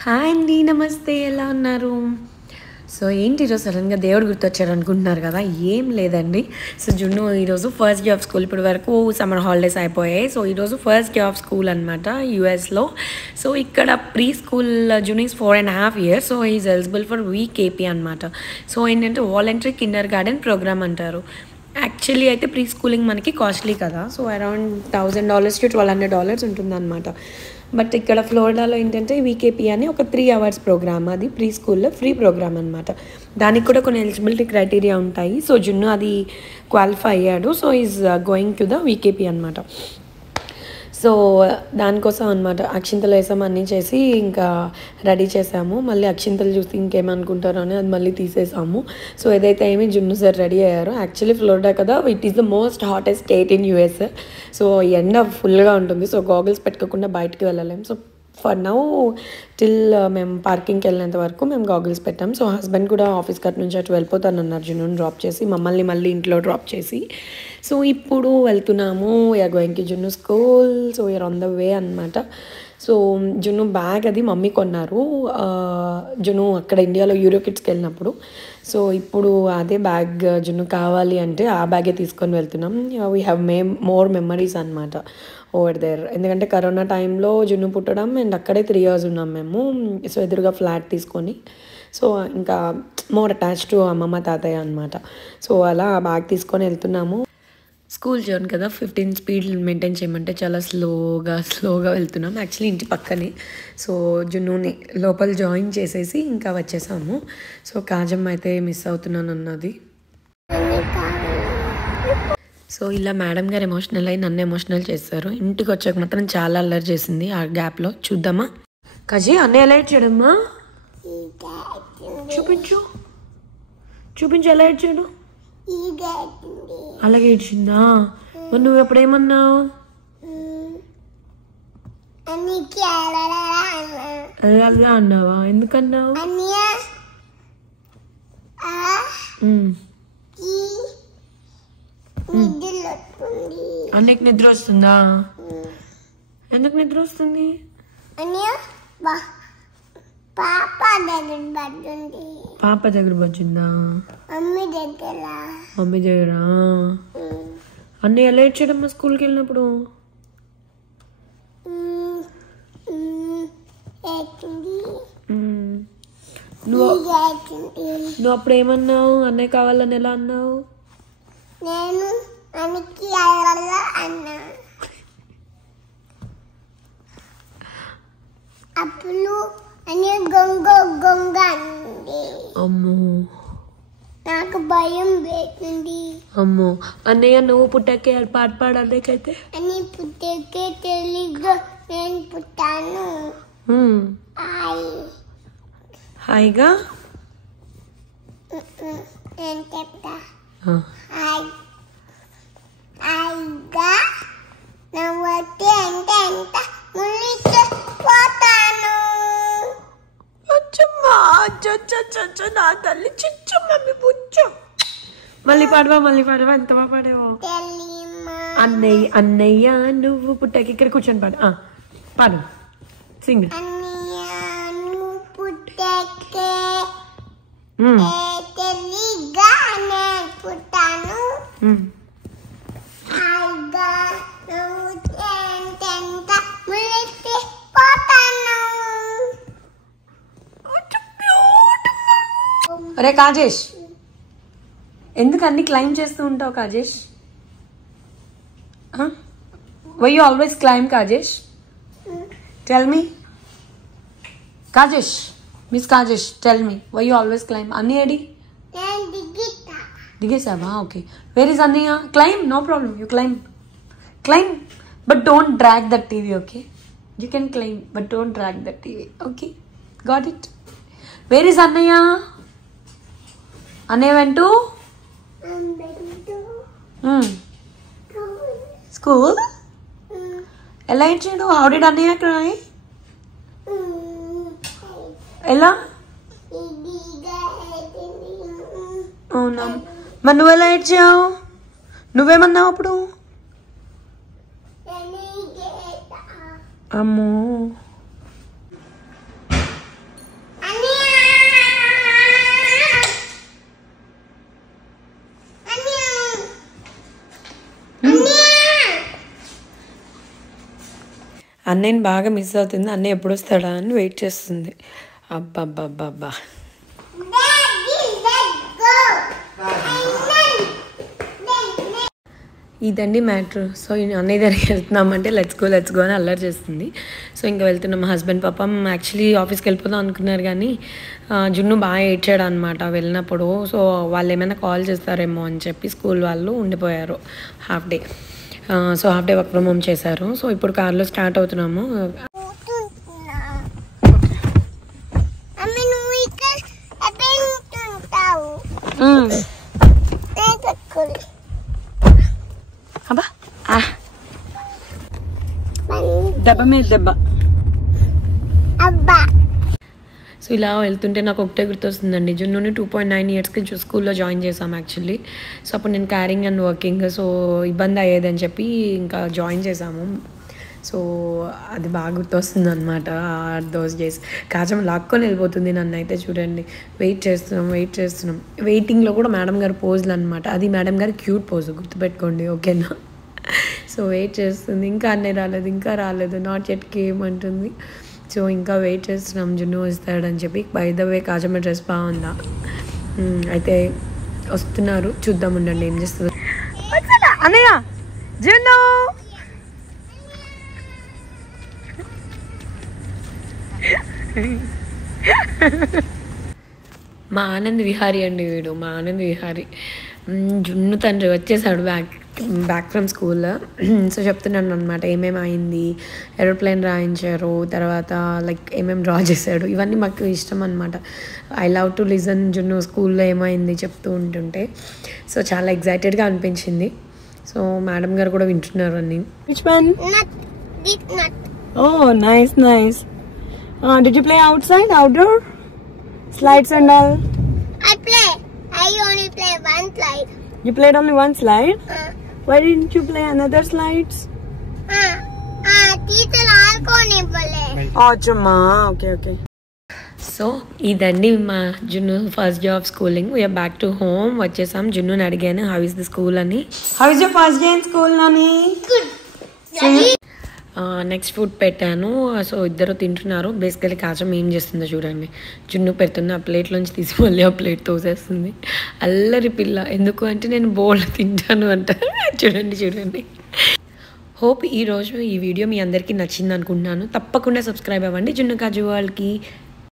Hi అండి, నమస్తే. ఎలా ఉన్నారు? సో ఏంటి ఈరోజు సడన్గా దేవుడు గుర్తొచ్చారు అనుకుంటున్నారు కదా. ఏం లేదండి. సో జున్ను ఈరోజు ఫస్ట్ డే ఆఫ్ స్కూల్. ఇప్పటి వరకు సమ్మర్ హాలిడేస్ అయిపోయాయి. సో ఈరోజు ఫస్ట్ డే ఆఫ్ స్కూల్ అనమాట యూఎస్లో. సో ఇక్కడ pre school Junnu is 4.5 years. So is eligible for VKP అనమాట. సో ఏంటంటే వాలంటరీ కిండర్ గార్డెన్ ప్రోగ్రామ్ అంటారు. యాక్చువల్లీ అయితే ప్రీ స్కూలింగ్ మనకి కాస్ట్లీ కదా. సో అరౌండ్ $1,000 to $1,200 ఉంటుందన్నమాట. బట్ ఇక్కడ ఫ్లోరిడాలో ఏంటంటే వీకేపీ అని ఒక 3 hours ప్రోగ్రామ్. అది ప్రీ స్కూల్లో ఫ్రీ ప్రోగ్రామ్ అనమాట. దానికి కూడా కొన్ని ఎలిజిబిలిటీ క్రైటీరియా ఉంటాయి. సో జున్ను అది క్వాలిఫై అయ్యాడు. So is going to the VKP అనమాట. సో దానికోసం అనమాట అక్షింతలు వేసాము, అన్నీ చేసి ఇంకా రెడీ చేసాము. మళ్ళీ అక్షింతలు చూసి ఇంకేమనుకుంటారో అని అది మళ్ళీ తీసేసాము. సో ఏదైతే ఏమి జున్ను సార్ రెడీ అయ్యారు. యాక్చువల్లీ ఫ్లోరిడా కదా, it is the most hottest state in US. So ఎండ ఫుల్గా ఉంటుంది. సో గాగుల్స్ పెట్టుకోకుండా బయటికి వెళ్ళలేము. సో ఫర్ నౌ టిల్ మేము పార్కింగ్కి వెళ్ళేంత వరకు మేము గాగుల్స్ పెట్టాం. సో హస్బెండ్ కూడా ఆఫీస్ కట్ నుంచి అటు వెళ్ళిపోతానన్నారు జున్నుని డ్రాప్ చేసి, మమ్మల్ని మళ్ళీ ఇంట్లో డ్రాప్ చేసి. సో ఇప్పుడు వెళ్తున్నాము. We're going to Junnu school. So we're on the way అనమాట. సో జున్ను బ్యాగ్ అది మమ్మీ కొన్నారు. జున్ను అక్కడ ఇండియాలో యూరో కిడ్స్కి వెళ్ళినప్పుడు. సో ఇప్పుడు అదే బ్యాగ్ జున్ను కావాలి అంటే ఆ బ్యాగే తీసుకొని వెళ్తున్నాం. వీ హ్యావ్ మోర్ మెమరీస్ అనమాట ఓవర్ దేర్. ఎందుకంటే కరోనా టైంలో జున్ను పుట్టడం అండ్ అక్కడే 3 years ఉన్నాం మేము. సో ఎదురుగా ఫ్లాట్ తీసుకొని, సో ఇంకా మోర్ అటాచ్ టు అమ్మమ్మ తాతయ్య అనమాట. సో అలా ఆ బ్యాగ్ తీసుకొని వెళ్తున్నాము. స్కూల్ జర్నీ కదా, 15 స్పీడ్ మెయింటైన్ చేయమంటే చాలా స్లోగా వెళ్తున్నాం. యాక్చువల్లీ ఇంటి పక్కనే. సో జున్నుని లోపల జాయిన్ చేసేసి ఇంకా వచ్చేసాము. సో కాజమ్మ అయితే మిస్ అవుతున్నాను అన్నది. సో ఇలా మేడం గారు ఎమోషనల్ అయ్యి నన్ను ఎమోషనల్ చేస్తారు. ఇంటికి వచ్చాక మాత్రం చాలా అల్లరి చేసింది ఆ గ్యాప్లో. చూద్దామా కజీ అన్నయ్య ఎలా ఏడ్చాడమ్మా? చూపించు ఎలా ఏడ్చాడు. అలాగే ఏడ్చిందా? మరి నువ్వు ఎప్పుడేమన్నావు? అలా అన్నావా? ఎందుకన్నావు? అన్నకి నిద్ర వస్తుందా? ఎందుకు నిద్ర వస్తుంది? పాప దగ్గర వచ్చిందా? మమ్మీ దగ్గర. అన్నయ్య ఎలా ఏడ్చాడమ్మా స్కూల్కి వెళ్ళినప్పుడు? నువ్వు అప్పుడు ఏమన్నావు? అన్నయ్య కావాలని ఎలా అన్నావు? నేను అప్పుడు గొంగ అంది. అమ్మో నాకు భయం వేసింది. అమ్మో అన్నయ్య నువ్వు పుట్టాకే పాట పాడాలికైతే అని పుట్టాకే తెలుగు నేను పుట్టాను. హాయిగా నేను చెప్తా. హాయిగా నవ్వుతే అంటే ఎంత మునిగిపోతాను. నా తల్లి చిచ్చు మమ్మీ బుచ్చు. మళ్ళీ పాడవా ఎంత బాగా పాడావో. అన్నయ్య నువ్వు పుట్టాక ఇక్కడ కూర్చొని పాడు సింగ్. అన్నయ్య నువ్వు పుట్టాకే తెలుగుగా నేను పుట్టాను. హాయిగా నవ్వుతే అంటే ఎంత మునిగిపోతాను. అరే కాజేష్, ఎందుకు అన్ని క్లైమ్ చేస్తూ ఉంటావు Kajesh? Why you always climb Kajesh? Tell me Kajesh, miss Kajesh, tell me why you always climb. అన్నీ ఏడి దిగేసావా? ఓకే, వేర్ ఇస్ అన్నయ్య? Climb, no problem, you climb but don't drag that TV. Okay, you can climb but don't drag that TV. Okay, got it. Where is అన్నయ్య? అన్నయ్య went school. ఎలా ఇచ్చాడు? How did అన్నయ్య cry? ఎలా? అవునా, మరి నువ్వు ఎలా ఏడ్చావు? నువ్వేమన్నావు అప్పుడు? అమ్మో అన్నయ్యని బాగా మిస్ అవుతుంది. అన్నయ్య ఎప్పుడు వస్తాడా అని వెయిట్ చేస్తుంది. అబ్బబ్బబ్బబ్బా ఇదండి మ్యాటర్. సో అన్నయ్య దగ్గరికి వెళ్తున్నామంటే లెట్స్ గో అని అల్లరి చేస్తుంది. సో ఇంకా వెళ్తున్నాం. మా హస్బెండ్ పాపం యాక్చువల్లీ ఆఫీస్కి వెళ్ళిపోదాం అనుకున్నారు కానీ జున్ను బాగా ఏడ్చాడు అనమాట వెళ్ళినప్పుడు. సో వాళ్ళు ఏమైనా కాల్ చేస్తారేమో అని చెప్పి స్కూల్ వాళ్ళు ఉండిపోయారు half day. So half day work from home చేశారు. సో ఇప్పుడు కార్లో స్టార్ట్ అవుతున్నాము. అబ్బా దెబ్బ మీద దెబ్బ. సో ఇలా వెళ్తుంటే నాకు ఒకటే గుర్తొస్తుందండి. జున్నుని 2.9 ఇయర్స్కి స్కూల్లో జాయిన్ చేసాం యాక్చువల్లీ. సో అప్పుడు నేను క్యారింగ్ అండ్ వర్కింగ్, సో ఇబ్బంది అయ్యేదని చెప్పి ఇంకా జాయిన్ చేసాము. సో అది బాగా గుర్తొస్తుంది అనమాట దోస్ డేస్. కాచం లాక్కొని వెళ్ళిపోతుంది నన్ను అయితే. చూడండి వెయిట్ చేస్తున్నాం. వెయిటింగ్లో కూడా మేడం గారు పోజులు అనమాట. అది మేడం గారి క్యూట్ పోజు, గుర్తుపెట్టుకోండి ఓకేనా. సో వెయిట్ చేస్తుంది. ఇంకా అన్నయ్య రాలేదు నాట్ ఎట్ కేమ్ అంటుంది. సో ఇంకా వెయిట్ చేస్తున్నాం జున్ను వస్తాడని చెప్పి. బై ద వే కాజమ్మ డ్రెస్ బాగుందా? అయితే వస్తున్నారు, చూద్దాం ఉండండి ఏం చేస్తుంది. అన్నయ్య జున్ను మా ఆనంద్ విహారీ అండి వీడు, మా ఆనంద్ విహారీ. జున్ను తండ్రి వచ్చేసాడు బ్యాక్ ఫ్రమ్ స్కూల్. సో చెప్తున్నాను అనమాట ఏమేమి అయింది. ఏరోప్లేన్ రాయించారు, తర్వాత లైక్ ఏమేమి డ్రా చేశాడు, ఇవన్నీ మాకు ఇష్టం అనమాట. ఐ లవ్ టు లిజన్ జున్ను స్కూల్లో ఏమైంది చెప్తూ ఉంటుంటే. సో చాలా ఎగ్జైటెడ్గా అనిపించింది. సో మేడం గారు కూడా వింటున్నారు అన్ని. Which one? Nut. Oh, nice. Did you play outdoor? Slides and all? I only play one slide. You played only one slide? Why didn't you play another slides? Teacher alkoni play. Achama, okay. So ఇదండి మా Junnu first day of schooling. We are back to home. వచ్చేసాం. జున్నుని అడిగాను how is the school అని. How is your first day in school Nani? Next food పెట్టాను. So ఇద్దరు తింటున్నారు. Basically Kacham ఏం చేస్తుందో చూడండి. జున్ను పెడుతుంది, ఆ ప్లేట్లోంచి తీసి మళ్ళీ ఆ ప్లేట్ తోసేస్తుంది. అల్లరి పిల్ల. ఎందుకు అంటే నేను బోల్ తింటాను అంట. చూడండి. హోప్ ఈ వీడియో మీ అందరికీ నచ్చింది అనుకుంటున్నాను. తప్పకుండా సబ్స్క్రైబ్ అవ్వండి జున్ను కాజు వరల్డ్కి.